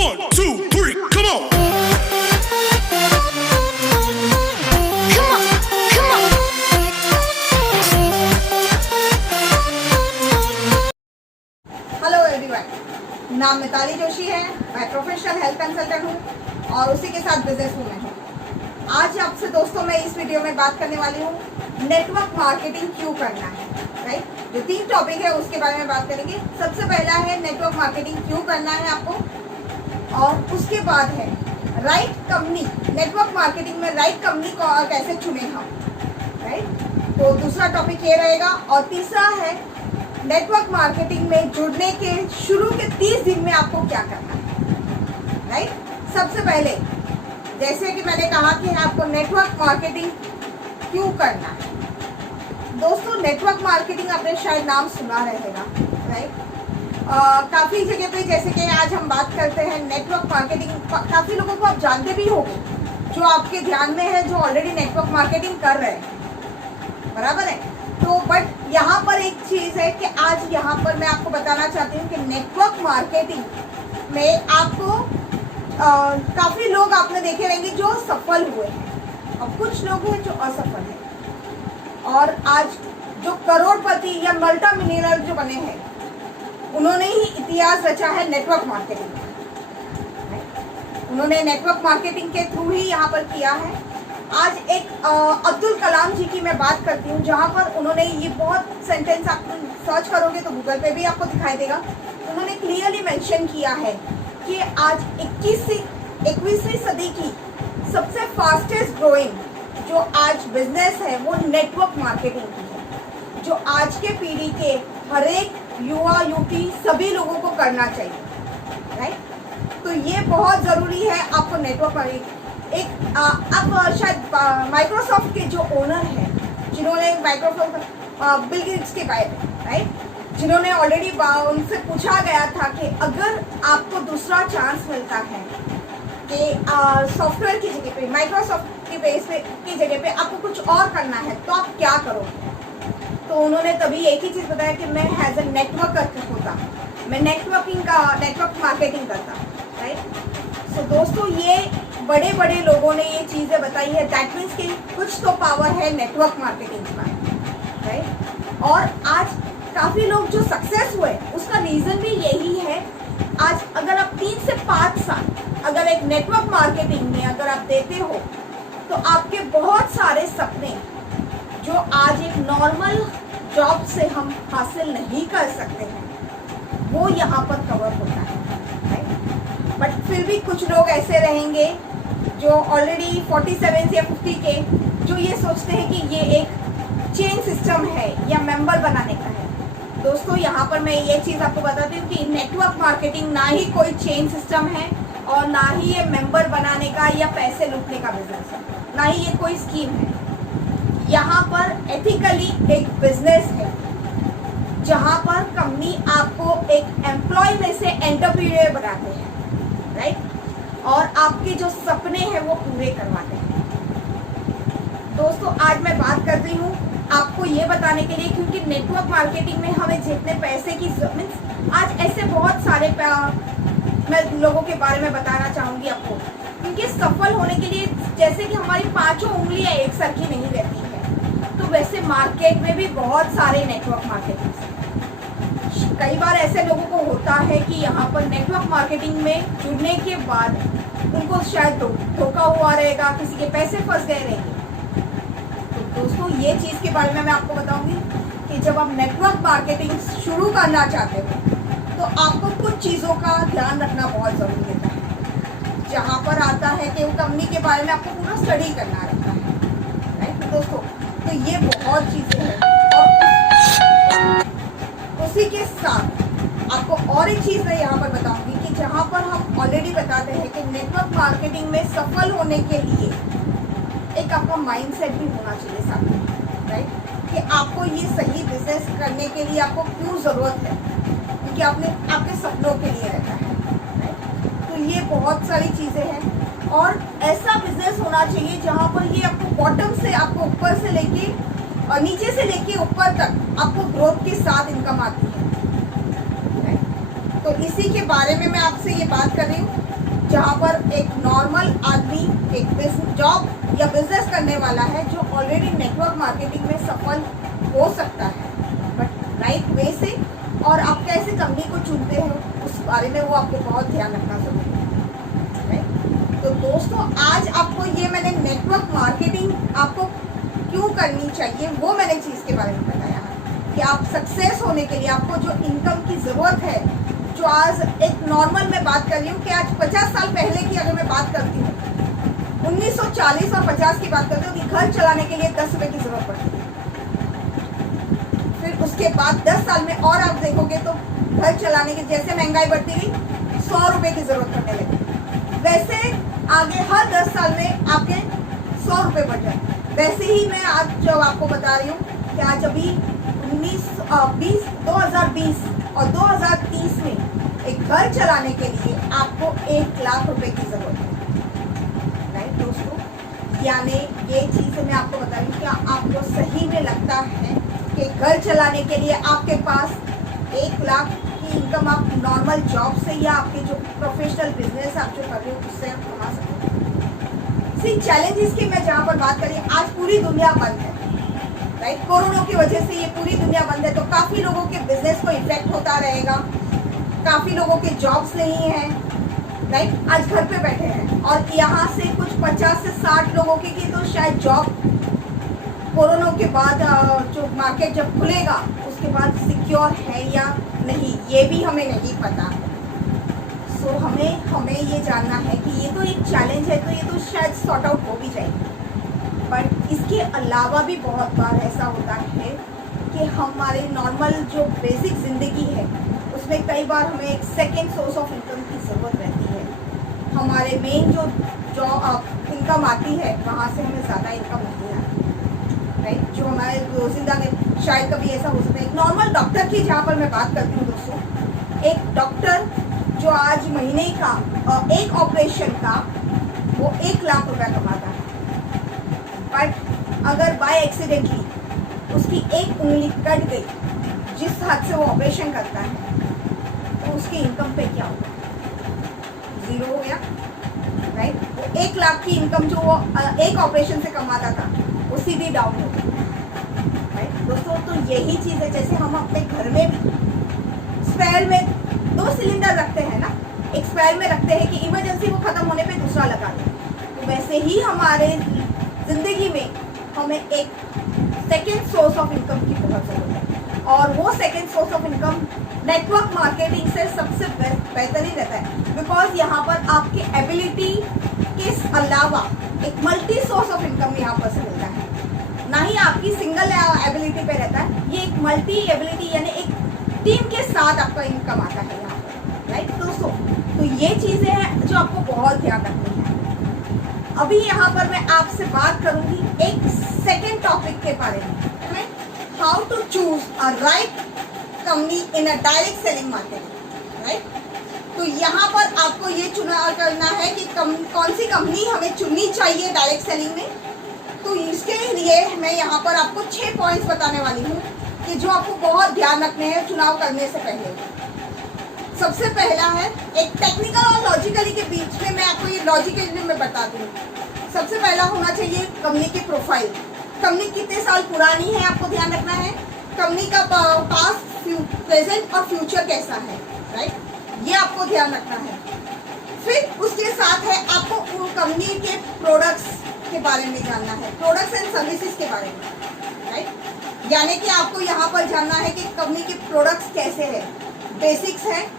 1, 2, 3, come on. Come on, come on. Hello everyone, नाम मिताली जोशी है। मैं प्रोफेशनल हेल्थ कंसल्टेंट हूँ और उसी के साथ बिजनेस वूमेन हूँ। आज आपसे दोस्तों मैं इस वीडियो में बात करने वाली हूँ नेटवर्क मार्केटिंग क्यों करना है, राइट। जो 3 टॉपिक है उसके बारे में बात करेंगे। सबसे पहला है नेटवर्क मार्केटिंग क्यों करना है आपको, और उसके बाद है राइट कंपनी, नेटवर्क मार्केटिंग में राइट कंपनी को कैसे चुने हम, राइट। तो दूसरा टॉपिक ये रहेगा। और तीसरा है नेटवर्क मार्केटिंग में जुड़ने के शुरू के 30 दिन में आपको क्या करना है, राइट। सबसे पहले जैसे कि मैंने कहा कि आपको नेटवर्क मार्केटिंग क्यों करना है। दोस्तों, नेटवर्क मार्केटिंग आपने शायद नाम सुना रहेगा, राइट। काफ़ी जगह पे जैसे कि आज हम बात करते हैं नेटवर्क मार्केटिंग, काफ़ी लोगों को आप जानते भी होंगे जो आपके ध्यान में है, जो ऑलरेडी नेटवर्क मार्केटिंग कर रहे हैं, बराबर है। तो बट यहाँ पर एक चीज़ है कि आज यहाँ पर मैं आपको बताना चाहती हूँ कि नेटवर्क मार्केटिंग में आपको काफ़ी लोग आपने देखे रहेंगे जो सफल हुए हैं और कुछ लोग हैं जो असफल हैं। और आज जो करोड़पति या मल्टी मिलियनर जो बने हैं उन्होंने ही इतिहास रचा है नेटवर्क मार्केटिंग का। उन्होंने नेटवर्क मार्केटिंग के थ्रू ही यहाँ पर किया है। आज एक अब्दुल कलाम जी की मैं बात करती हूँ, जहाँ पर उन्होंने ये बहुत सेंटेंस आप सर्च करोगे तो गूगल पे भी आपको दिखाई देगा। उन्होंने क्लियरली मेंशन किया है कि आज 21वीं सदी की सबसे फास्टेस्ट ग्रोइंग जो आज बिजनेस है वो नेटवर्क मार्केटिंग की है, जो आज के पीढ़ी के हर एक युवा युवती सभी लोगों को करना चाहिए, राइट। तो ये बहुत ज़रूरी है आपको नेटवर्क मार्केटिंग। एक अब शायद माइक्रोसॉफ्ट के जो ओनर हैं, जिन्होंने माइक्रोसॉफ्ट बिल गेट्स के बारे में, राइट, जिन्होंने ऑलरेडी उनसे पूछा गया था कि अगर आपको दूसरा चांस मिलता है कि सॉफ्टवेयर की जगह पे, माइक्रोसॉफ्ट की बेस पे की जगह पे आपको कुछ और करना है तो आप क्या करोगे। तो उन्होंने तभी एक ही चीज़ बताया कि मैं एज ए नेटवर्कर होता, मैं नेटवर्क मार्केटिंग करता, राइट। सो दोस्तों, ये बड़े बड़े लोगों ने ये चीज़ें बताई है। दैट मीन्स कि कुछ तो पावर है नेटवर्क मार्केटिंग का, राइट। और आज काफ़ी लोग जो सक्सेस हुए उसका रीज़न भी यही है। आज अगर आप 3 से 5 साल अगर एक नेटवर्क मार्केटिंग में अगर आप देते हो तो आपके बहुत सारे सपने जो आज एक नॉर्मल जॉब से हम हासिल नहीं कर सकते हैं वो यहाँ पर कवर होता है, राइट। बट फिर भी कुछ लोग ऐसे रहेंगे जो ऑलरेडी 47 या 50 के, जो ये सोचते हैं कि ये एक चेन सिस्टम है या मेंबर बनाने का है। दोस्तों, यहाँ पर मैं ये चीज़ आपको बताती हूँ कि नेटवर्क मार्केटिंग ना ही कोई चेन सिस्टम है और ना ही ये मेंबर बनाने का या पैसे लूटने का बिजनेस है, ना ही ये कोई स्कीम है। यहाँ पर एथिकली एक बिजनेस है जहाँ पर कंपनी आपको एक एम्प्लॉय में से एंटरप्रेन्योर बनाते हैं, राइट, और आपके जो सपने हैं वो पूरे करवाते हैं। दोस्तों, आज मैं बात कर रही हूँ आपको ये बताने के लिए क्योंकि नेटवर्क मार्केटिंग में हमें जितने पैसे की मीन्स आज ऐसे बहुत सारे मैं लोगों के बारे में बताना चाहूँगी आपको, क्योंकि सफल होने के लिए जैसे कि हमारी 5 उंगलियाँ एक सर की नहीं रहती है, तो वैसे मार्केट में भी बहुत सारे नेटवर्क मार्केटिंग। कई बार ऐसे लोगों को होता है कि यहाँ पर नेटवर्क मार्केटिंग में जुड़ने के बाद उनको शायद धोखा हुआ रहेगा, किसी के पैसे फंस गए रहेंगे। तो दोस्तों, ये चीज़ के बारे में मैं आपको बताऊंगी कि जब आप नेटवर्क मार्केटिंग शुरू करना चाहते हो तो आपको कुछ चीज़ों का ध्यान रखना बहुत ज़रूरी होता है। जहाँ पर आता है कि वो कंपनी के बारे में आपको पूरा स्टडी करना रहता है, राइट दोस्तों। तो ये बहुत चीज़ें हैं और उसी के साथ आपको और एक चीज़ मैं यहाँ पर बताऊंगी कि जहाँ पर हम ऑलरेडी बताते हैं कि नेटवर्क मार्केटिंग में सफल होने के लिए एक आपका माइंडसेट भी होना चाहिए साथ में, राइट, कि आपको ये सही बिजनेस करने के लिए आपको क्यों ज़रूरत है, क्योंकि आपके सपनों के लिए रहता है, राइट। तो ये बहुत सारी चीज़ें हैं और ऐसा बिजनेस होना चाहिए जहाँ पर ये आपको बॉटम से आपको ऊपर से लेके और नीचे से लेके ऊपर तक आपको ग्रोथ के साथ इनकम आती है, राइट। तो इसी के बारे में मैं आपसे ये बात कर रही हूँ जहाँ पर एक नॉर्मल आदमी एक जॉब या बिजनेस करने वाला है जो ऑलरेडी नेटवर्क मार्केटिंग में सफल हो सकता है, बट राइट वे से, और आप कैसे कंपनी को चुनते हो उस बारे में वो आपको बहुत ध्यान रखना जरूरी है, राइट। तो दोस्तों आज आपको ये मैंने नेटवर्क मार्केटिंग आपको क्यों करनी चाहिए वो मैंने चीज़ के बारे में बताया है कि आप सक्सेस होने के लिए आपको जो इनकम की ज़रूरत है, जो आज एक नॉर्मल मैं बात कर रही हूँ कि आज 50 साल पहले की अगर मैं बात करती हूँ, 1940 और 50 की बात करती हूँ कि घर चलाने के लिए 10 रुपये की ज़रूरत पड़ती है। फिर उसके बाद 10 साल में और आप देखोगे तो घर चलाने की जैसे महंगाई बढ़ती गई 100 रुपये की ज़रूरत पड़ने लगी, वैसे आगे हर 10 साल में आपके 100 रुपये बढ़ जाए। वैसे ही मैं आज जो आपको बता रही हूँ कि आज अभी 2020 और 2030 में एक घर चलाने के लिए आपको 1 लाख रुपए की जरूरत है, राइट दोस्तों। यानी ये चीज़ मैं आपको बता रही हूँ, क्या आपको सही में लगता है कि घर चलाने के लिए आपके पास 1 लाख की इनकम आप नॉर्मल जॉब से या आपके जो प्रोफेशनल बिजनेस आप जो कर रहे हो उससे आप कमा सकते हो? चैलेंजेस की मैं जहाँ पर बात करी, आज पूरी दुनिया बंद है, राइट। कोरोना की वजह से ये पूरी दुनिया बंद है, तो काफ़ी लोगों के बिजनेस को इफेक्ट होता रहेगा, काफ़ी लोगों के जॉब्स नहीं हैं, राइट। आज घर पे बैठे हैं और यहाँ से कुछ 50 से 60 लोगों की तो शायद जॉब कोरोना के बाद जो मार्केट जब खुलेगा उसके बाद सिक्योर है या नहीं ये भी हमें नहीं पता। सो हमें ये जानना है कि ये तो एक चैलेंज है, तो ये तो शायद सॉर्ट आउट हो भी जाएगी, बट इसके अलावा भी बहुत बार ऐसा होता है कि हमारे नॉर्मल जो बेसिक ज़िंदगी है उसमें कई बार हमें एक सेकेंड सोर्स ऑफ इनकम की ज़रूरत रहती है। हमारे मेन जो इनकम आती है वहाँ से हमें ज़्यादा इनकम नहीं आती, राइट। जो हमारे रोजिंदा में शायद कभी ऐसा हो सकता है, एक नॉर्मल डॉक्टर की जहाँ पर मैं बात करती हूँ दोस्तों, एक डॉक्टर जो आज महीने का एक ऑपरेशन का वो 1 लाख रुपया कमाता है, बट अगर बाय एक्सीडेंटली उसकी एक उंगली कट गई जिस हाथ से वो ऑपरेशन करता है तो उसकी इनकम पे क्या होगा? 0 हो गया, राइट। वो 1 लाख की इनकम जो वो एक ऑपरेशन से कमाता था वो सीधी डाउन हो गई, राइट दोस्तों। तो यही चीज़ है, जैसे हम अपने घर में भी स्पेयर में 2 सिलेंडर रखते हैं ना, एक स्पेयर में रखते हैं कि इमरजेंसी वो ख़त्म होने पे दूसरा लगा दें, तो वैसे ही हमारे ज़िंदगी में हमें एक सेकेंड सोर्स ऑफ इनकम की बहुत ज़रूरत है, और वो second source of income network marketing से सबसे बेहतरीन रहता है, बिकॉज यहाँ पर आपके एबिलिटी के अलावा एक मल्टी सोर्स ऑफ इनकम यहाँ पर से मिलता है, ना ही आपकी सिंगल एबिलिटी पे रहता है, ये एक मल्टी एबिलिटी यानी एक टीम के साथ आपका इनकम आता है यहाँ पर, राइट दोस्तों। तो ये चीज़ें हैं जो आपको बहुत ध्यान रखनी है। अभी यहाँ पर मैं आपसे बात करूँगी एक सेकेंड टॉपिक के बारे में, how to choose a right company in a direct selling market, right. तो यहाँ पर आपको ये चुनाव करना है कि कौन सी कंपनी हमें चुननी चाहिए डायरेक्ट सेलिंग में। तो इसके लिए मैं यहाँ पर आपको 6 पॉइंट्स बताने वाली हूँ कि जो आपको बहुत ध्यान रखने हैं चुनाव करने से पहले। सबसे पहला है एक टेक्निकल और लॉजिकली के बीच में, मैं आपको ये लॉजिकली में बताती हूँ। सबसे पहला होना चाहिए कंपनी की प्रोफाइल, कंपनी कितने साल पुरानी है आपको ध्यान रखना है, कंपनी का पास्ट, प्रेजेंट और फ्यूचर कैसा है, राइट, ये आपको ध्यान रखना है। फिर उसके साथ है आपको उन कंपनी के प्रोडक्ट्स के बारे में जानना है, प्रोडक्ट्स एंड सर्विसेज के बारे में, राइट। यानी कि आपको यहाँ पर जानना है कि कंपनी के प्रोडक्ट्स कैसे हैं, बेसिक्स हैं,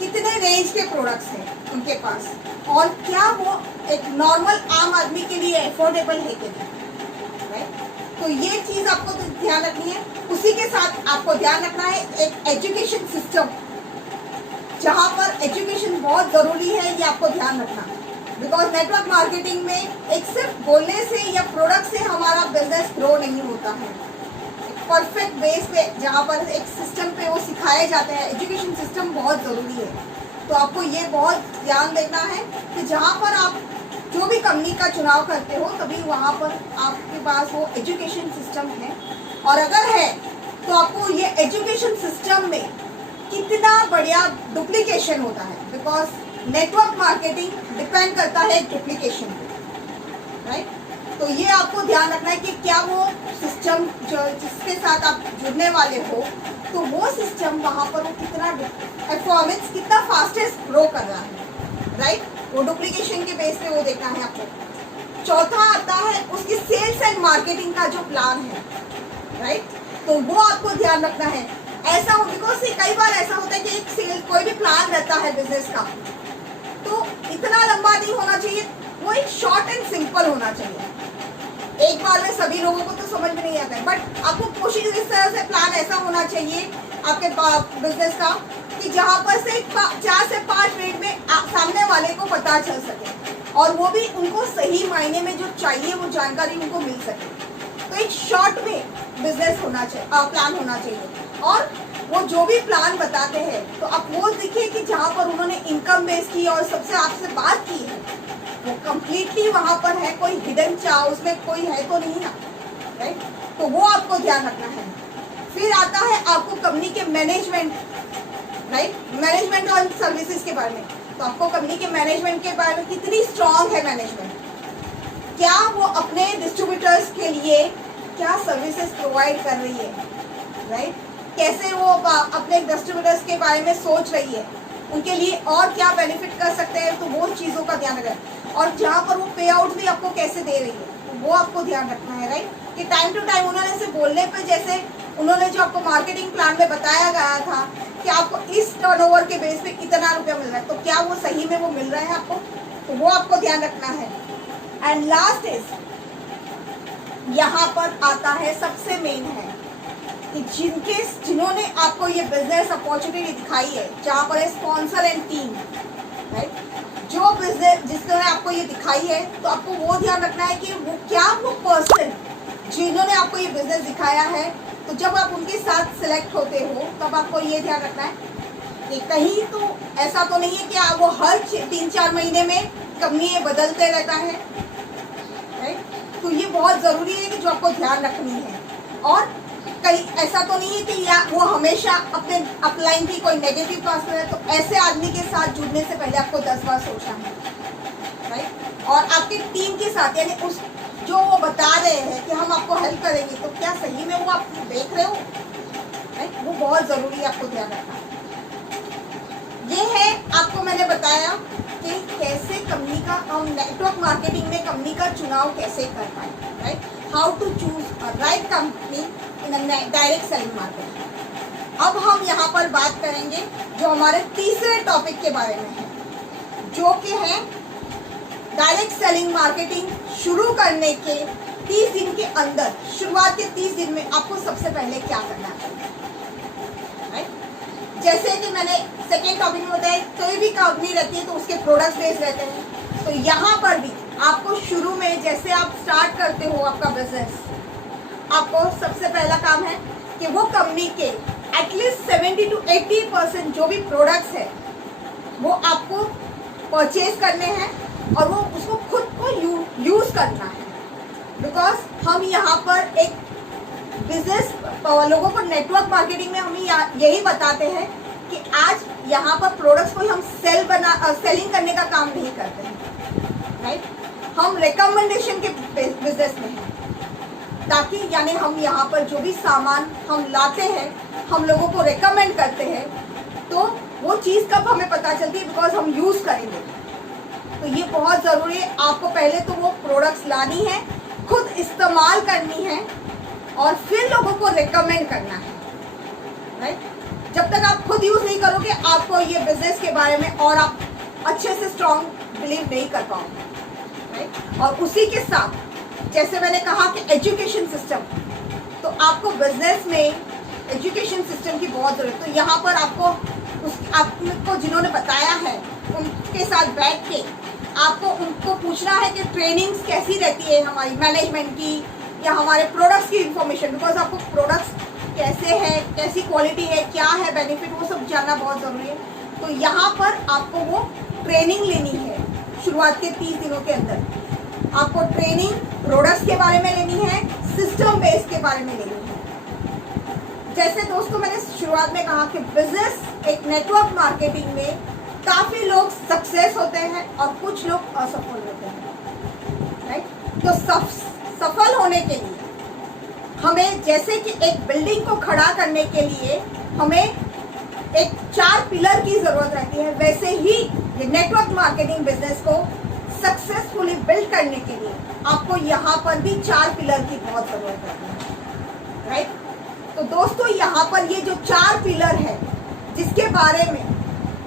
कितने रेंज के प्रोडक्ट्स हैं उनके पास, और क्या वो एक नॉर्मल आम आदमी के लिए अफोर्डेबल है कि नहीं, राइट। तो ये चीज़ आपको तो ध्यान रखनी है। उसी के साथ आपको ध्यान रखना है एक एजुकेशन सिस्टम, जहाँ पर एजुकेशन बहुत ज़रूरी है, ये आपको ध्यान रखना, बिकॉज नेटवर्क मार्केटिंग में एक सिर्फ बोलने से या प्रोडक्ट से हमारा बिजनेस ग्रो नहीं होता है। परफेक्ट बेस पे जहाँ पर एक सिस्टम पे वो सिखाए जाते हैं, एजुकेशन सिस्टम बहुत ज़रूरी है। तो आपको ये बहुत ध्यान देना है कि जहाँ पर आप जो भी कंपनी का चुनाव करते हो तभी वहाँ पर आपके पास वो एजुकेशन सिस्टम है, और अगर है तो आपको ये एजुकेशन सिस्टम में कितना बढ़िया डुप्लीकेशन होता है, बिकॉज नेटवर्क मार्केटिंग डिपेंड करता है डुप्लीकेशन पे, राइट। तो ये आपको ध्यान रखना है कि क्या वो सिस्टम जो जिसके साथ आप जुड़ने वाले हो, तो वो सिस्टम वहाँ पर वो कितना परफॉर्मेंस कितना फास्टेस्ट ग्रो कर रहा है, राइट। वो डुप्लीकेशन के बेस पे वो देखना है आपको। चौथा आता है उसकी सेल्स एंड मार्केटिंग का जो प्लान है, राइट। तो वो आपको ध्यान रखना है। ऐसा हो, बिकॉज कई बार ऐसा होता है कि एक सेल कोई भी प्लान रहता है बिजनेस का, तो इतना लंबा नहीं होना चाहिए, वो एक शॉर्ट एंड सिंपल होना चाहिए। एक बार में सभी लोगों को तो समझ में नहीं आता है, बट आपको कोशिश इस तरह से प्लान ऐसा होना चाहिए आपके बिजनेस का कि जहाँ पर से 4 से 5 मिनट में सामने वाले को पता चल सके, और वो भी उनको सही मायने में जो चाहिए वो जानकारी उनको मिल सके। तो एक शॉर्ट में बिजनेस होना चाहिए, प्लान होना चाहिए। और वो जो भी प्लान बताते हैं तो आप वो देखिए कि जहाँ पर उन्होंने इनकम बेस की और सबसे आपसे बात की है, वो कंप्लीटली वहाँ पर है, कोई हिडन चाह उसमें कोई है तो नहीं ना, राइट। तो वो आपको ध्यान रखना है। फिर आता है आपको कंपनी के मैनेजमेंट, राइट, मैनेजमेंट और सर्विसेज के बारे में। तो आपको कंपनी के मैनेजमेंट के बारे में कितनी स्ट्रांग है मैनेजमेंट, क्या वो अपने डिस्ट्रीब्यूटर्स के लिए क्या सर्विसेज प्रोवाइड कर रही है, राइट। कैसे वो अपने डिस्ट्रीब्यूटर्स के बारे में सोच रही है, उनके लिए और क्या बेनिफिट कर सकते हैं, तो वो चीज़ों का ध्यान रखें। और जहाँ पर वो पे आउट भी आपको कैसे दे रही है, तो वो आपको ध्यान रखना है, राइट। कि टाइम टू टाइम उन्होंने से बोलने पे, जैसे उन्होंने जो आपको मार्केटिंग प्लान में बताया गया था कि आपको इस टर्नओवर के बेस पे इतना रुपया मिल रहा है, तो क्या वो सही में वो मिल रहा है आपको, तो वो आपको ध्यान रखना है। एंड लास्ट इज यहाँ पर आता है सबसे मेन है कि जिन्होंने आपको ये बिजनेस अपॉर्चुनिटी दिखाई है, जहाँ पर है स्पॉन्सर एंड टीम, राइट। जो बिजनेस जिसने आपको ये दिखाई है, तो आपको वो ध्यान रखना है कि वो क्या वो पर्सन जिन्होंने आपको ये बिजनेस दिखाया है, तो जब आप उनके साथ सिलेक्ट होते हो तब आपको ये ध्यान रखना है कि कहीं तो ऐसा तो नहीं है कि आप वो हर 3-4 महीने में कंपनी ये बदलते रहता है, राइट। तो ये बहुत ज़रूरी है कि जो आपको ध्यान रखनी है। और कहीं ऐसा तो नहीं है कि या वो हमेशा अपने अपलाइन की कोई नेगेटिव बात है, तो ऐसे आदमी के साथ जुड़ने से पहले आपको 10 बार सोचना है, राइट। और आपके टीम के साथ, यानी उस जो वो बता रहे हैं कि हम आपको हेल्प करेंगे, तो क्या सही में वो आप देख रहे हो, राइट। वो बहुत ज़रूरी है, आपको ध्यान रखना। ये है आपको मैंने बताया कि कैसे कंपनी का हम नेटवर्क मार्केटिंग में कंपनी का चुनाव कैसे कर पाए, right. How to choose a right company in a direct selling market. अब हम यहाँ पर बात करेंगे जो हमारे तीसरे टॉपिक के बारे में है, जो कि है डायरेक्ट सेलिंग मार्केटिंग शुरू करने के 30 दिन के अंदर, शुरुआत के 30 दिन में आपको सबसे पहले क्या करना चाहिए, राइट। जैसे कि मैंने सेकेंड टॉपिक में बताया, कोई भी कंपनी रहती है तो उसके प्रोडक्ट्स बेस्ड रहते हैं। तो यहाँ पर भी आपको शुरू में जैसे आप स्टार्ट करते हो आपका बिजनेस, आपको सबसे पहला काम है कि वो कंपनी के एटलीस्ट 70 to 80% जो भी प्रोडक्ट्स है वो आपको परचेज करने हैं और वो उसको खुद को यूज़ करना है। बिकॉज हम यहाँ पर एक बिजनेस लोगों को नेटवर्क मार्केटिंग में हम यही बताते हैं कि आज यहाँ पर प्रोडक्ट्स को हम सेलिंग करने का काम नहीं करते हैं, राइट। हम रिकमेंडेशन के बिजनेस में हैं, ताकि यानी हम यहाँ पर जो भी सामान हम लाते हैं, हम लोगों को रिकमेंड करते हैं, तो वो चीज़ कब हमें पता चलती है, बिकॉज हम यूज़ करेंगे। तो ये बहुत ज़रूरी है। आपको पहले तो वो प्रोडक्ट्स लानी है, खुद इस्तेमाल करनी है और फिर लोगों को रिकमेंड करना है, राइट। जब तक आप खुद यूज़ नहीं करोगे, आपको ये बिजनेस के बारे में और आप अच्छे से स्ट्रॉन्ग बिलीव नहीं कर पाओगे, राइट। और उसी के साथ जैसे मैंने कहा कि एजुकेशन सिस्टम, तो आपको बिजनेस में एजुकेशन सिस्टम की बहुत ज़रूरत है। तो यहाँ पर आपको जिन्होंने बताया है उनके साथ बैठ के आपको उनको पूछना है कि ट्रेनिंग्स कैसी रहती है हमारी मैनेजमेंट की या हमारे प्रोडक्ट्स की इंफॉर्मेशन, बिकॉज आपको प्रोडक्ट्स कैसे है, कैसी क्वालिटी है, क्या है बेनिफिट, वो सब जानना बहुत ज़रूरी है। तो यहाँ पर आपको वो ट्रेनिंग लेनी है शुरुआत के 30 दिनों के अंदर। आपको ट्रेनिंग प्रोडक्ट्स के बारे में लेनी है, सिस्टम बेस के बारे में लेनी है। जैसे दोस्तों मैंने शुरुआत में कहा कि बिजनेस एक नेटवर्क मार्केटिंग में काफी लोग सक्सेस होते हैं और कुछ लोग असफल होते हैं, राइट। तो सफल होने के लिए हमें, जैसे कि एक बिल्डिंग को खड़ा करने के लिए हमें एक 4 पिलर की जरूरत रहती है, वैसे ही ये नेटवर्क मार्केटिंग बिजनेस को सक्सेसफुली बिल्ड करने के लिए आपको यहाँ पर भी 4 पिलर की बहुत जरूरत रहती है, राइट। तो दोस्तों, यहाँ पर ये जो 4 पिलर है, जिसके बारे में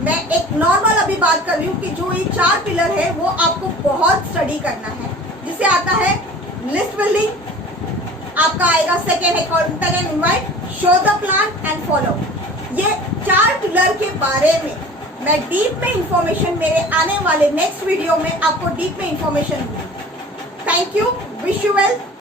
मैं एक नॉर्मल अभी बात कर रही हूँ कि जो ये 4 पिलर है वो आपको बहुत स्टडी करना है। जिसे आता है लिस्ट बिल्डिंग, आपका आएगा सेकेंड है contact and invite, show the plan and follow. ये 4 पिलर के बारे में मैं डीप में इंफॉर्मेशन मेरे आने वाले नेक्स्ट वीडियो में आपको डीप में इंफॉर्मेशन दूंगी। Thank you, wish you well.